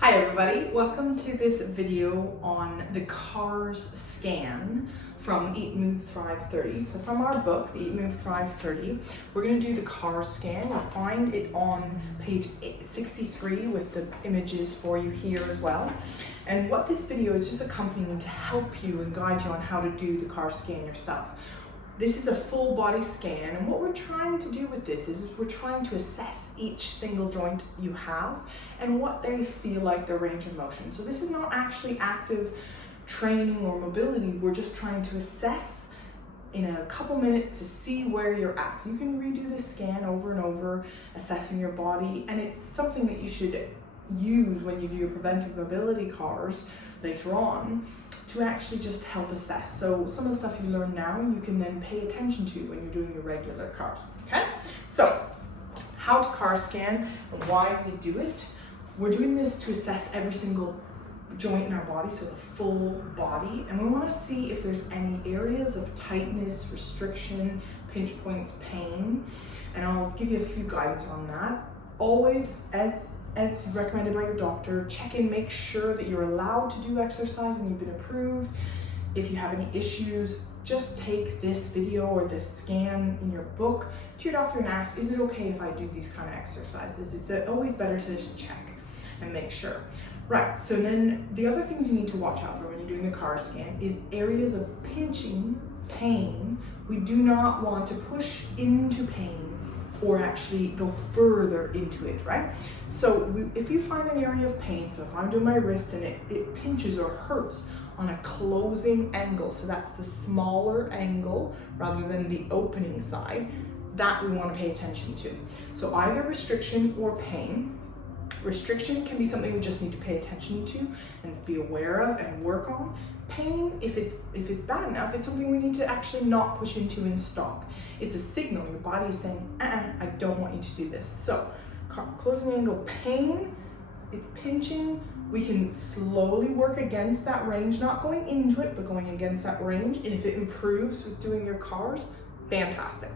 Hi everybody, welcome to this video on the CARS scan from Eat, Move, Thrive 30. So from our book, the Eat, Move, Thrive 30, we're going to do the CARS scan. You'll find it on page 63 with the images for you here as well. And what this video is just accompanying to help you and guide you on how to do the CARS scan yourself. This is a full body scan, and what we're trying to do with this is we're trying to assess each single joint you have and what they feel like their range of motion. So this is not actually active training or mobility, we're just trying to assess in a couple minutes to see where you're at. So you can redo the scan over and over, assessing your body, and it's something that you should use when you do your preventive mobility CARS later on to actually just help assess. So some of the stuff you learn now you can then pay attention to when you're doing your regular CARS, okay? So how to CARS scan and why we do it. We're doing this to assess every single joint in our body, so the full body, and we want to see if there's any areas of tightness, restriction, pinch points, pain, and I'll give you a few guidance on that. Always, as recommended by your doctor, check in, make sure that you're allowed to do exercise and you've been approved. If you have any issues, just take this video or this scan in your book to your doctor and ask, is it okay if I do these kind of exercises? It's always better to just check and make sure. Right, so then the other things you need to watch out for when you're doing the CARS scan is areas of pinching, pain. We do not want to push into pain or actually go further into it, right? So if you find an area of pain, so if I'm doing my wrist and it pinches or hurts on a closing angle, so that's the smaller angle rather than the opening side, that we want to pay attention to. So either restriction or pain. Restriction can be something we just need to pay attention to and be aware of and work on. Pain, if it's bad enough, it's something we need to actually not push into and stop. It's a signal. Your body is saying, I don't want you to do this. So closing angle pain, it's pinching. We can slowly work against that range, not going into it, but going against that range. And if it improves with doing your CARS, fantastic.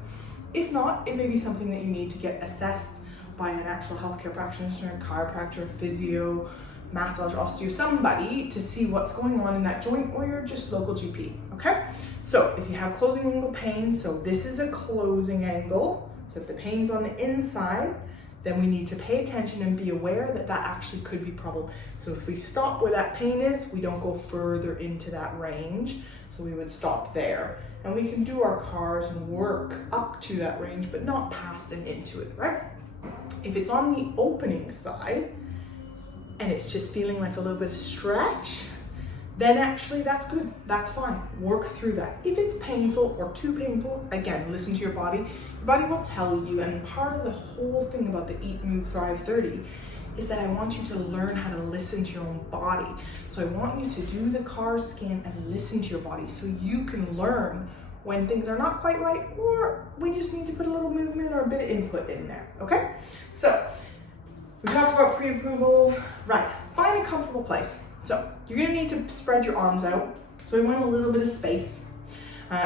If not, it may be something that you need to get assessed by an actual healthcare practitioner, chiropractor, physio, massage, osteo, somebody to see what's going on in that joint, or your just local GP, okay? So if you have closing angle pain, so this is a closing angle, so if the pain's on the inside, then we need to pay attention and be aware that that actually could be a problem. So if we stop where that pain is, we don't go further into that range, so we would stop there. And we can do our CARS and work up to that range, but not past and into it, right? If it's on the opening side, and it's just feeling like a little bit of stretch, then actually that's good, that's fine. Work through that. If it's painful or too painful, again, listen to your body. Your body will tell you, and part of the whole thing about the Eat, Move, Thrive 30 is that I want you to learn how to listen to your own body. So I want you to do the CARS scan and listen to your body so you can learn when things are not quite right, or we just need to put a little movement or a bit of input in there, okay? So, we talked about pre-approval, right, find a comfortable place. So, you're gonna need to spread your arms out, so we want a little bit of space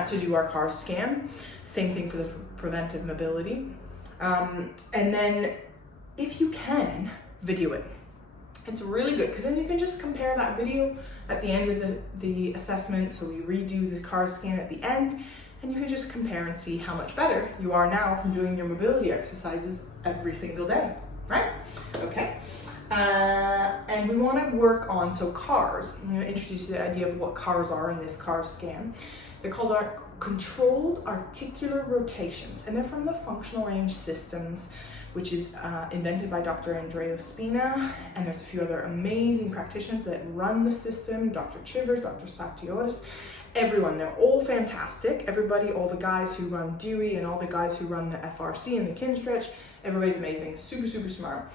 to do our CARS scan. Same thing for the preventive mobility. And then, if you can, video it. It's really good, because then you can just compare that video at the end of the assessment, so we redo the CARS scan at the end, and you can just compare and see how much better you are now from doing your mobility exercises every single day, right? Okay. And we want to work on, so CARS, I'm going to introduce you to the idea of what CARS are in this CARS scan. They're called our controlled articular rotations, and they're from the functional range systems, which is invented by Dr. Andrea Spina, and there's a few other amazing practitioners that run the system, Dr. Chivers, Dr. Satiotis, everyone, they're all fantastic. Everybody, all the guys who run Dewey and all the guys who run the FRC and the Kinstretch, everybody's amazing, super, super smart.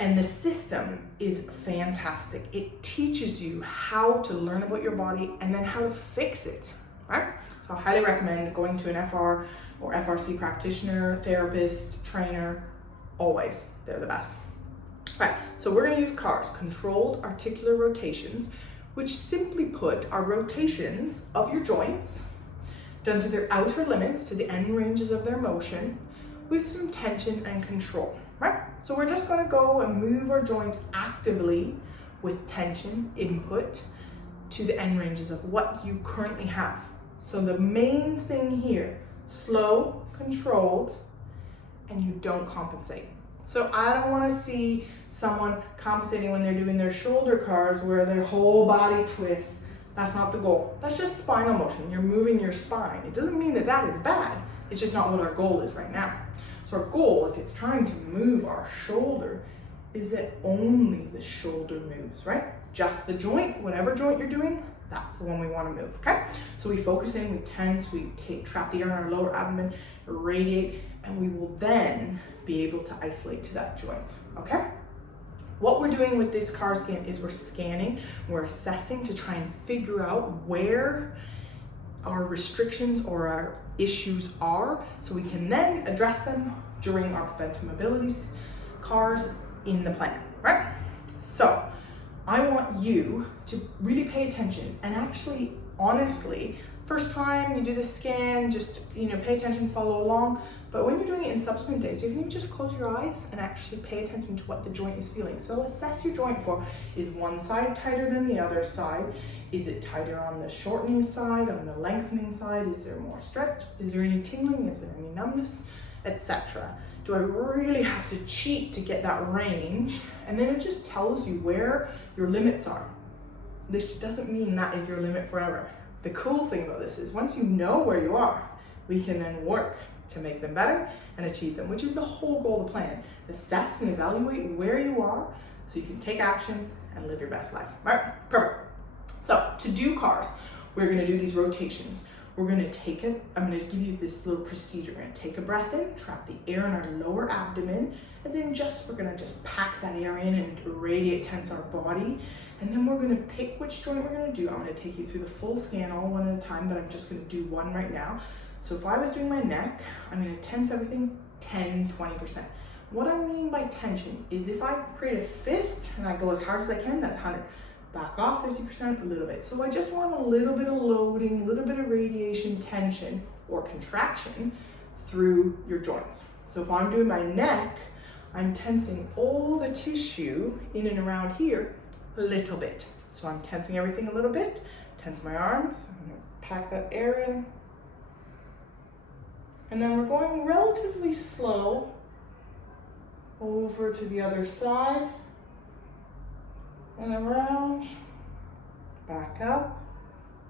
And the system is fantastic. It teaches you how to learn about your body and then how to fix it, right? So I highly recommend going to an FR or FRC practitioner, therapist, trainer. Always, they're the best. Right, so we're gonna use CARS, controlled articular rotations, which simply put are rotations of your joints done to their outer limits, to the end ranges of their motion, with some tension and control, right? So we're just gonna go and move our joints actively with tension input to the end ranges of what you currently have. So the main thing here, slow, controlled, and you don't compensate. So I don't want to see someone compensating when they're doing their shoulder cars where their whole body twists. That's not the goal. That's just spinal motion. You're moving your spine. It doesn't mean that that is bad. It's just not what our goal is right now. So our goal, if it's trying to move our shoulder, is that only the shoulder moves, right? Just the joint, whatever joint you're doing, that's the one we want to move, okay? So we focus in, we tense, we trap the air in our lower abdomen, radiate, and we will then be able to isolate to that joint, okay? What we're doing with this car scan is we're scanning, we're assessing to try and figure out where our restrictions or our issues are, so we can then address them during our preventive mobility cars in the plan, right? So I want you to really pay attention and actually, honestly, first time you do the scan, just, pay attention, follow along. But when you're doing it in subsequent days, you can just close your eyes and actually pay attention to what the joint is feeling. So assess your joint for, is one side tighter than the other side? Is it tighter on the shortening side, on the lengthening side? Is there more stretch? Is there any tingling? Is there any numbness, etc.? Do I really have to cheat to get that range? And then it just tells you where your limits are. This doesn't mean that is your limit forever. The cool thing about this is once you know where you are, we can then work to make them better and achieve them, which is the whole goal of the plan. Assess and evaluate where you are so you can take action and live your best life. All right, perfect. So to do cars, we're gonna do these rotations. We're gonna take it, I'm gonna give you this little procedure. We're gonna take a breath in, trap the air in our lower abdomen, as in we're gonna just pack that air in and radiate, tense our body. And then we're gonna pick which joint we're gonna do. I'm gonna take you through the full scan all one at a time, but I'm just gonna do one right now. So if I was doing my neck, I'm gonna tense everything 10, 20%. What I mean by tension is if I create a fist and I go as hard as I can, that's 100. Back off 50%, a little bit. So I just want a little bit of loading, a little bit of radiation, tension, or contraction through your joints. So if I'm doing my neck, I'm tensing all the tissue in and around here a little bit. So I'm tensing everything a little bit, tense my arms, I'm gonna pack that air in. And then we're going relatively slow over to the other side and around, back up,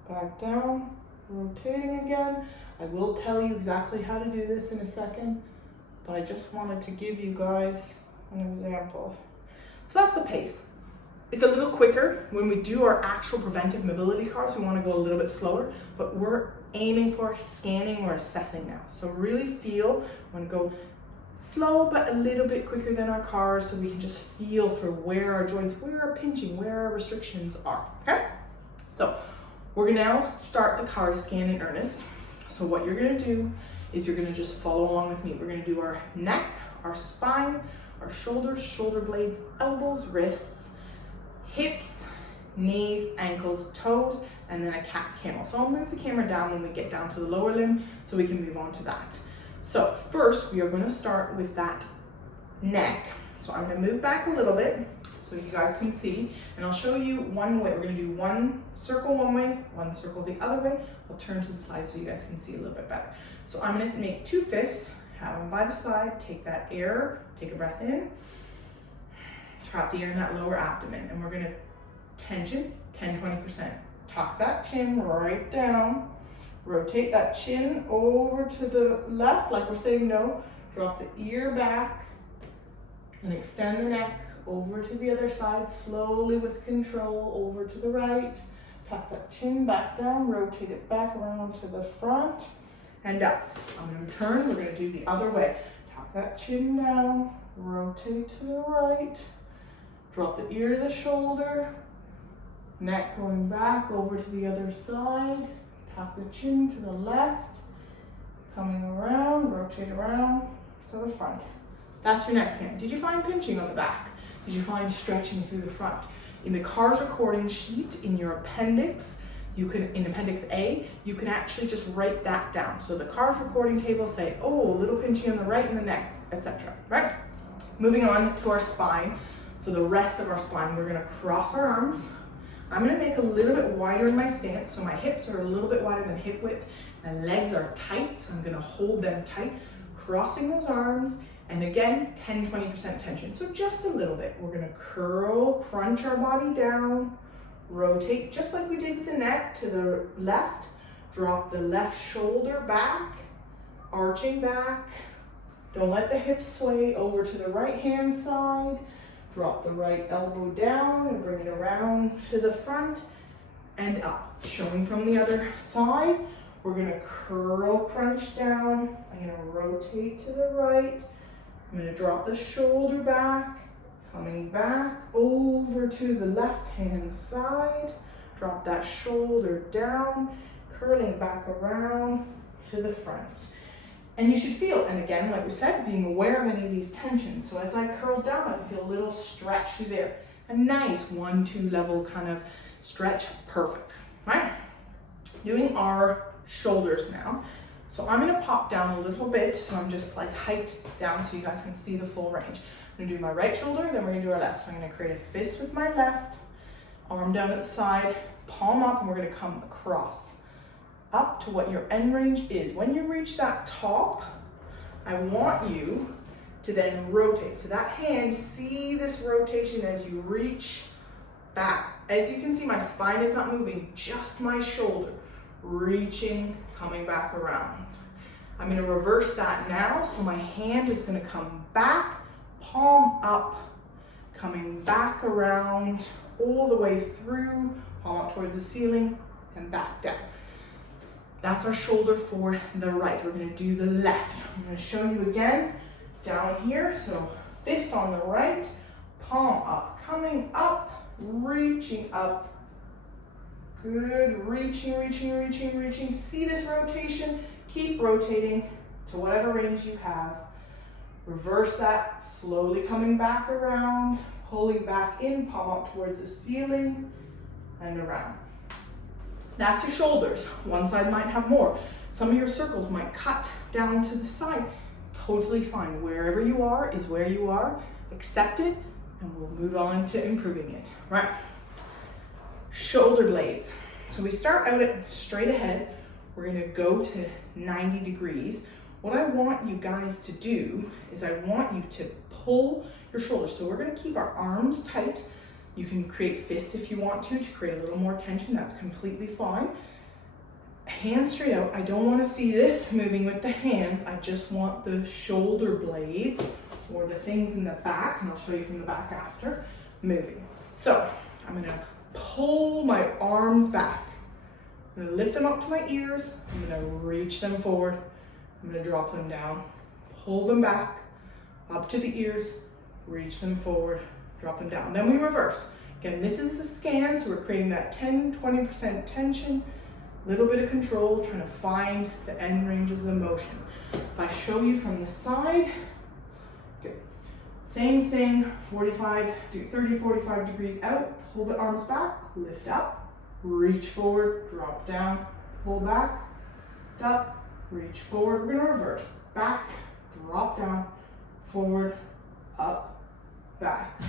back down, rotating again. I will tell you exactly how to do this in a second, but I just wanted to give you guys an example. So that's the pace. It's a little quicker. When we do our actual preventive mobility cars, we want to go a little bit slower, but we're aiming for scanning or assessing now. So really feel, I want to go slow, but a little bit quicker than our cars so we can just feel for where our joints, where our pinching, where our restrictions are, okay? So we're gonna now start the car scan in earnest. So what you're gonna do is you're gonna just follow along with me. We're gonna do our neck, our spine, our shoulders, shoulder blades, elbows, wrists, hips, knees, ankles, toes, and then a cat camel. So I'll move the camera down when we get down to the lower limb so we can move on to that. So first we are going to start with that neck. So I'm going to move back a little bit so you guys can see, and I'll show you one way. We're going to do one circle one way, one circle the other way. I'll turn to the side so you guys can see a little bit better. So I'm going to make two fists, have them by the side, take that air, take a breath in, trap the air in that lower abdomen, and we're going to tension 10-20%. Tuck that chin right down. Rotate that chin over to the left, like we're saying no. Drop the ear back and extend the neck over to the other side, slowly with control, over to the right. Tuck that chin back down, rotate it back around to the front and up. I'm gonna turn, we're gonna do the other way. Tuck that chin down, rotate to the right, drop the ear to the shoulder, neck going back over to the other side. Tuck the chin to the left, coming around, rotate around to the front. That's your neck scan. Did you find pinching on the back? Did you find stretching through the front? In the CARS recording sheet, in your appendix, in Appendix A, you can actually just write that down. So the CARS recording table say, oh, a little pinching on the right in the neck, etc. Right? Moving on to our spine. So the rest of our spine, we're gonna cross our arms. I'm gonna make a little bit wider in my stance, so my hips are a little bit wider than hip width. My legs are tight, so I'm gonna hold them tight, crossing those arms, and again, 10-20% tension, so just a little bit. We're gonna curl, crunch our body down, rotate, just like we did with the neck, to the left, drop the left shoulder back, arching back. Don't let the hips sway. Over to the right hand side, drop the right elbow down and bring it around to the front and up. Showing from the other side, we're gonna curl, crunch down. I'm gonna rotate to the right. I'm gonna drop the shoulder back, coming back over to the left hand side. Drop that shoulder down, curling back around to the front. And you should feel, and again, like we said, being aware of any of these tensions. So as I curl down, I feel a little stretch through there. A nice 1-2 level kind of stretch, perfect, right? Doing our shoulders now. So I'm gonna pop down a little bit, so I'm just like height down so you guys can see the full range. I'm gonna do my right shoulder, then we're gonna do our left. So I'm gonna create a fist with my left, arm down at the side, palm up, and we're gonna come across, up to what your end range is. When you reach that top, I want you to then rotate. So that hand, see this rotation as you reach back. As you can see, my spine is not moving, just my shoulder. Reaching, coming back around. I'm gonna reverse that now. So my hand is gonna come back, palm up, coming back around, all the way through, palm up towards the ceiling, and back down. That's our shoulder for the right. We're gonna do the left. I'm gonna show you again, down here. So fist on the right, palm up, coming up, reaching up. Good, reaching, reaching, reaching, reaching. See this rotation? Keep rotating to whatever range you have. Reverse that, slowly coming back around, pulling back in, palm up towards the ceiling, and around. That's your shoulders. One side might have more. Some of your circles might cut down to the side. Totally fine. Wherever you are is where you are. Accept it, and we'll move on to improving it. Right? Shoulder blades. So we start out at straight ahead. We're gonna go to 90 degrees. What I want you guys to do is I want you to pull your shoulders. So we're gonna keep our arms tight. You can create fists if you want to create a little more tension. That's completely fine. Hands straight out. I don't want to see this moving with the hands. I just want the shoulder blades or the things in the back, and I'll show you from the back after, moving. So I'm gonna pull my arms back. I'm gonna lift them up to my ears. I'm gonna reach them forward. I'm gonna drop them down, pull them back, up to the ears, reach them forward, drop them down. Then we reverse. Again, this is a scan, so we're creating that 10-20% tension, little bit of control, trying to find the end ranges of the motion. If I show you from the side, good. Same thing, 30-45 degrees out, pull the arms back, lift up, reach forward, drop down, pull back, up, reach forward. We're gonna reverse. Back, drop down, forward, up, back,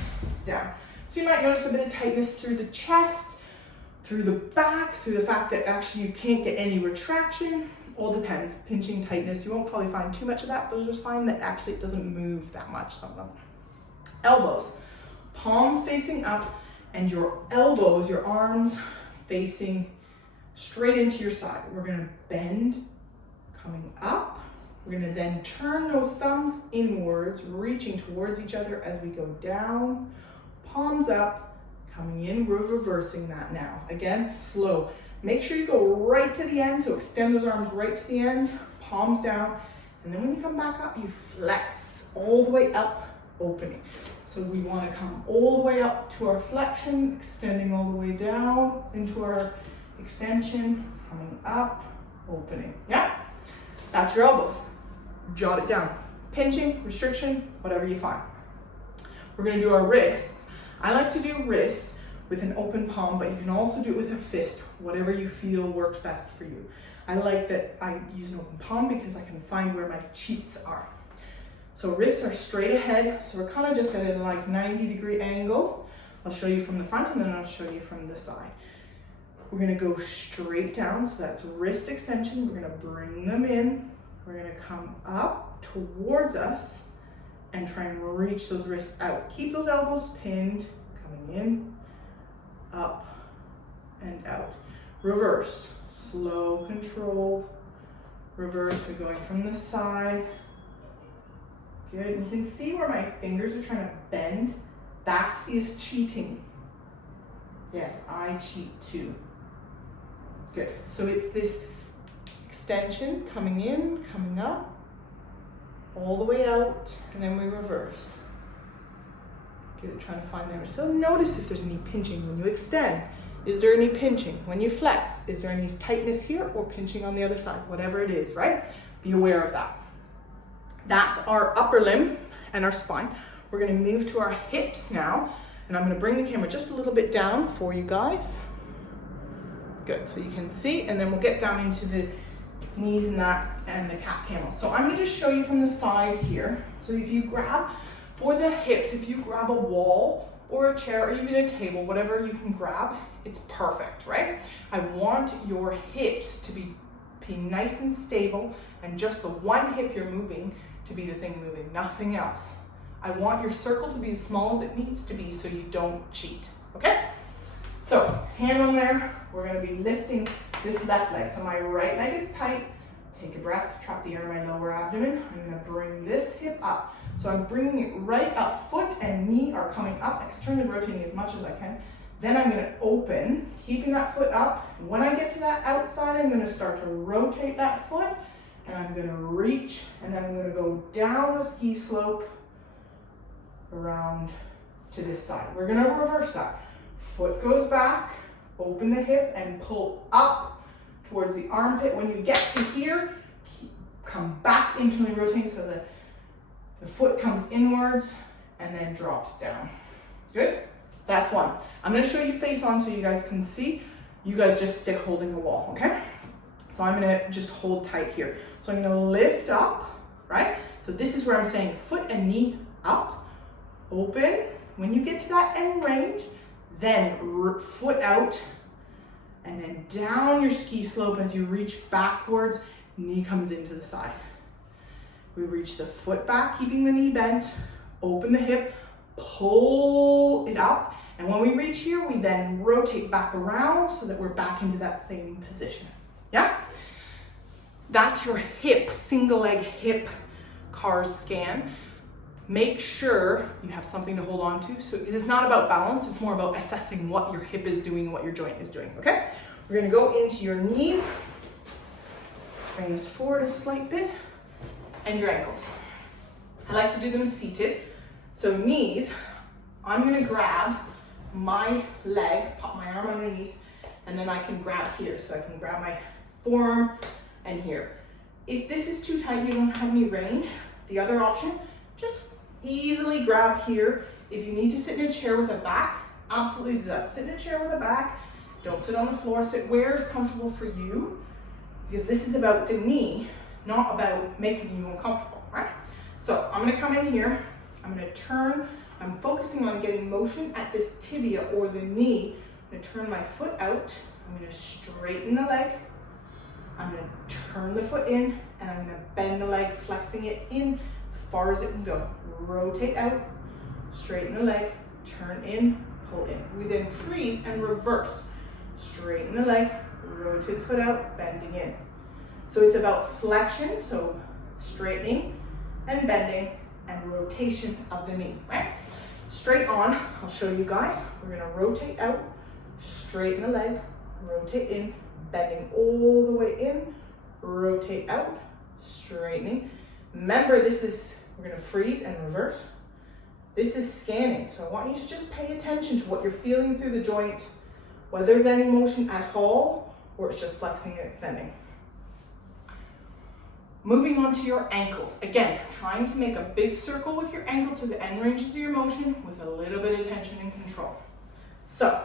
down. So you might notice a bit of tightness through the chest, through the back, through the fact that actually you can't get any retraction. All depends. Pinching, tightness, you won't probably find too much of that, but you'll just find that actually it doesn't move that much, some of them. Elbows. Palms facing up, and your elbows, your arms facing straight into your side. We're gonna bend, coming up. We're gonna then turn those thumbs inwards, reaching towards each other as we go down. Palms up, coming in, we're reversing that now. Again, slow. Make sure you go right to the end, so extend those arms right to the end, palms down, and then when you come back up, you flex all the way up, opening. So we wanna come all the way up to our flexion, extending all the way down into our extension, coming up, opening. Yeah? That's your elbows. Jot it down. Pinching, restriction, whatever you find. We're gonna do our wrists. I like to do wrists with an open palm, but you can also do it with a fist, whatever you feel works best for you. I like that I use an open palm because I can find where my cheats are. So wrists are straight ahead. So we're kind of just at a like 90-degree angle. I'll show you from the front and then I'll show you from the side. We're gonna go straight down. So that's wrist extension. We're gonna bring them in. We're gonna come up towards us and try and reach those wrists out. Keep those elbows pinned, coming in, up and out. Reverse, slow, controlled. Reverse, we're going from the side. Good, and you can see where my fingers are trying to bend. That is cheating. Yes, I cheat too. Good, so it's this extension coming in, coming up, all the way out, and then we reverse. Good, trying to find there. So notice if there's any pinching when you extend. Is there any pinching when you flex? Is there any tightness here or pinching on the other side? Whatever it is, right? Be aware of that. That's our upper limb and our spine. We're gonna move to our hips now, and I'm gonna bring the camera just a little bit down for you guys. Good, so you can see, and then we'll get down into the knees and that, and the cat camel. So I'm gonna just show you from the side here. So if you grab, for the hips, if you grab a wall or a chair or even a table, whatever you can grab, it's perfect, right? I want your hips to be nice and stable, and just the one hip you're moving to be the thing moving, nothing else. I want your circle to be as small as it needs to be so you don't cheat, okay? So, hand on there, we're gonna be lifting this left leg. So my right leg is tight. Take a breath, trap the air in my lower abdomen. I'm gonna bring this hip up. So I'm bringing it right up. Foot and knee are coming up, externally rotating as much as I can. Then I'm gonna open, keeping that foot up. When I get to that outside, I'm gonna start to rotate that foot, and I'm gonna reach, and then I'm gonna go down the ski slope around to this side. We're gonna reverse that. Foot goes back, open the hip, and pull up towards the armpit. When you get to here, come back internally rotating so that the foot comes inwards and then drops down. Good? That's one. I'm gonna show you face on so you guys can see. You guys just stick holding the wall, okay? So I'm gonna just hold tight here. So I'm gonna lift up, right? So this is where I'm saying foot and knee up, open. When you get to that end range, then foot out, and then down your ski slope as you reach backwards, knee comes into the side. We reach the foot back, keeping the knee bent, open the hip, pull it up, and when we reach here, we then rotate back around so that we're back into that same position. Yeah? That's your hip, single leg hip CARS scan. Make sure you have something to hold on to. So it's not about balance, it's more about assessing what your hip is doing, what your joint is doing, okay? We're gonna go into your knees, bring this forward a slight bit, and your ankles. I like to do them seated. So knees, I'm gonna grab my leg, pop my arm underneath, and then I can grab here. So I can grab my forearm and here. If this is too tight, you don't have any range, the other option, just easily grab here. If you need to sit in a chair with a back, absolutely do that. Sit in a chair with a back. Don't sit on the floor. Sit where is comfortable for you, because this is about the knee, not about making you uncomfortable, right? So I'm gonna come in here. I'm gonna turn. I'm focusing on getting motion at this tibia or the knee. I'm gonna turn my foot out. I'm gonna straighten the leg. I'm gonna turn the foot in, and I'm gonna bend the leg, flexing it in as far as it can go. Rotate out, straighten the leg, turn in, pull in. We then freeze and reverse. Straighten the leg, rotate the foot out, bending in. So it's about flexion, so straightening and bending and rotation of the knee, right? Straight on, I'll show you guys. We're gonna rotate out, straighten the leg, rotate in, bending all the way in, rotate out, straightening. Remember, we're gonna freeze and reverse. This is scanning, so I want you to just pay attention to what you're feeling through the joint, whether there's any motion at all, or it's just flexing and extending. Moving on to your ankles. Again, trying to make a big circle with your ankle to the end ranges of your motion with a little bit of tension and control. So,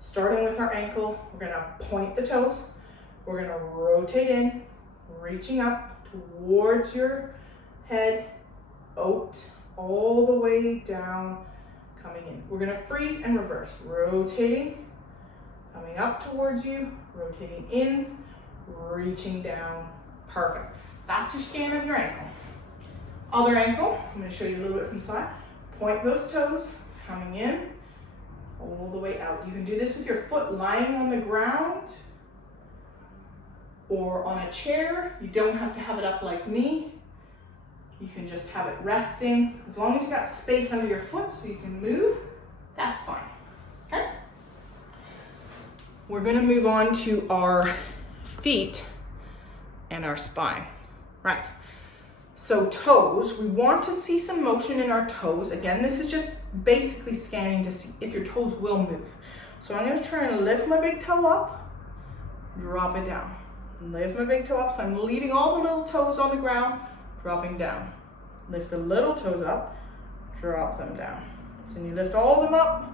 starting with our ankle, we're gonna point the toes. We're gonna rotate in, reaching up towards your head all the way down, coming in. We're gonna freeze and reverse, rotating, coming up towards you, rotating in, reaching down. Perfect. That's your scan of your ankle. Other ankle, I'm gonna show you a little bit from the side. Point those toes, coming in, all the way out. You can do this with your foot lying on the ground or on a chair. You don't have to have it up like me. You can just have it resting. As long as you got space under your foot so you can move, that's fine, okay? We're gonna move on to our feet and our spine, right? So toes, we want to see some motion in our toes. Again, this is just basically scanning to see if your toes will move. So I'm gonna try and lift my big toe up, drop it down. Lift my big toe up, so I'm leaving all the little toes on the ground, dropping down. Lift the little toes up, drop them down. So when you lift all of them up,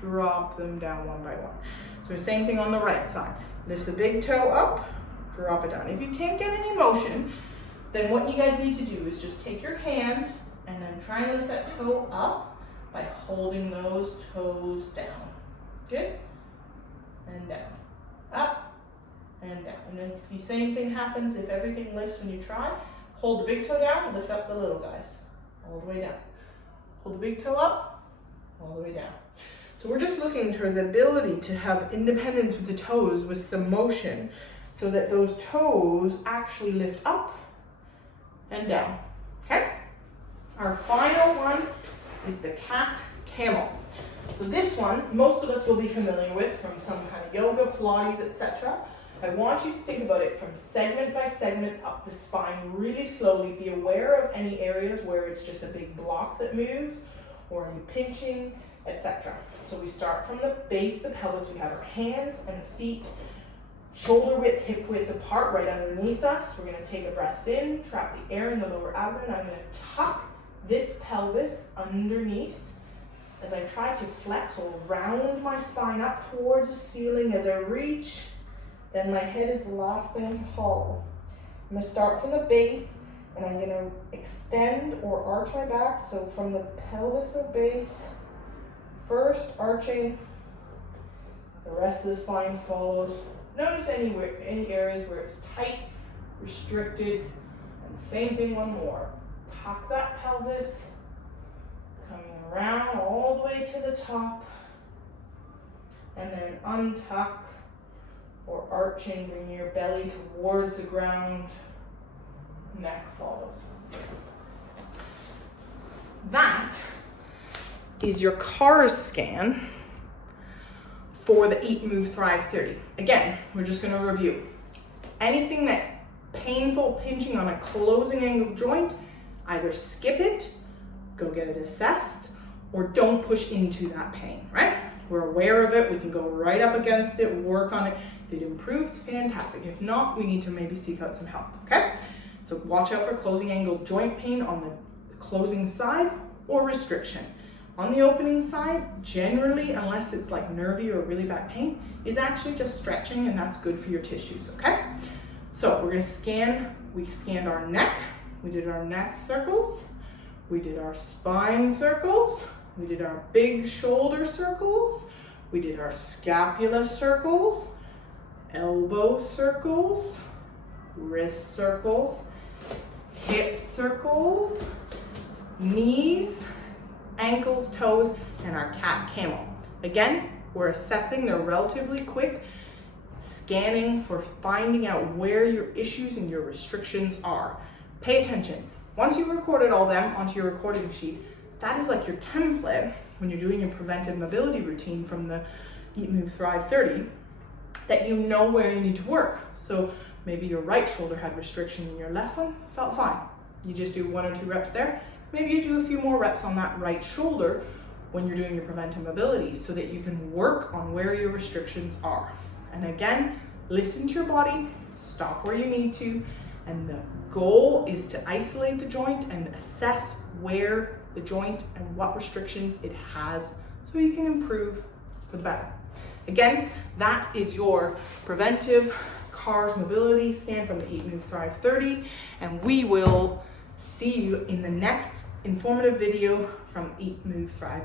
drop them down one by one. So the same thing on the right side. Lift the big toe up, drop it down. If you can't get any motion, then what you guys need to do is just take your hand and then try and lift that toe up by holding those toes down. Good? And down. Up and down. And then if the same thing happens, if everything lifts when you try, hold the big toe down, lift up the little guys. All the way down. Hold the big toe up, all the way down. So we're just looking for the ability to have independence with the toes with some motion so that those toes actually lift up and down, okay? Our final one is the cat camel. So this one, most of us will be familiar with from some kind of yoga, Pilates, etc. I want you to think about it from segment by segment up the spine really slowly. Be aware of any areas where it's just a big block that moves or any pinching, etc. So we start from the base of the pelvis. We have our hands and feet shoulder width, hip width apart right underneath us. We're going to take a breath in, trap the air in the lower abdomen. I'm going to tuck this pelvis underneath as I try to flex or round my spine up towards the ceiling as I reach. Then my head is the last thing to follow. I'm going to start from the base and I'm going to extend or arch my back. So from the pelvis or base, first arching, the rest of the spine follows. Notice any areas where it's tight, restricted, and same thing one more. Tuck that pelvis, coming around all the way to the top, and then untuck or arching, bring your belly towards the ground, neck follows. That is your CARS scan for the Eat, Move, Thrive 30. Again, we're just gonna review. Anything that's painful, pinching on a closing angle joint, either skip it, go get it assessed, or don't push into that pain, right? We're aware of it, we can go right up against it, work on it. If it improves, fantastic. If not, we need to maybe seek out some help, okay? So watch out for closing angle joint pain on the closing side or restriction. On the opening side, generally, unless it's like nervy or really bad pain, is actually just stretching, and that's good for your tissues, okay? So we're gonna scan, we scanned our neck, we did our neck circles, we did our spine circles, we did our big shoulder circles, we did our scapula circles, elbow circles, wrist circles, hip circles, knees, ankles, toes, and our cat camel. Again, we're assessing, they're relatively quick, scanning for finding out where your issues and your restrictions are. Pay attention. Once you've recorded all them onto your recording sheet, that is like your template when you're doing your preventive mobility routine from the Eat, Move, Thrive 30, that you know where you need to work. So maybe your right shoulder had restriction and your left one felt fine. You just do 1 or 2 reps there. Maybe you do a few more reps on that right shoulder when you're doing your preventive mobility so that you can work on where your restrictions are. And again, listen to your body, stop where you need to, and the goal is to isolate the joint and assess where the joint and what restrictions it has so you can improve for the better. Again, that is your preventive CARS mobility scan from the Eat, Move, Thrive 30, and we will see you in the next informative video from Eat, Move, Thrive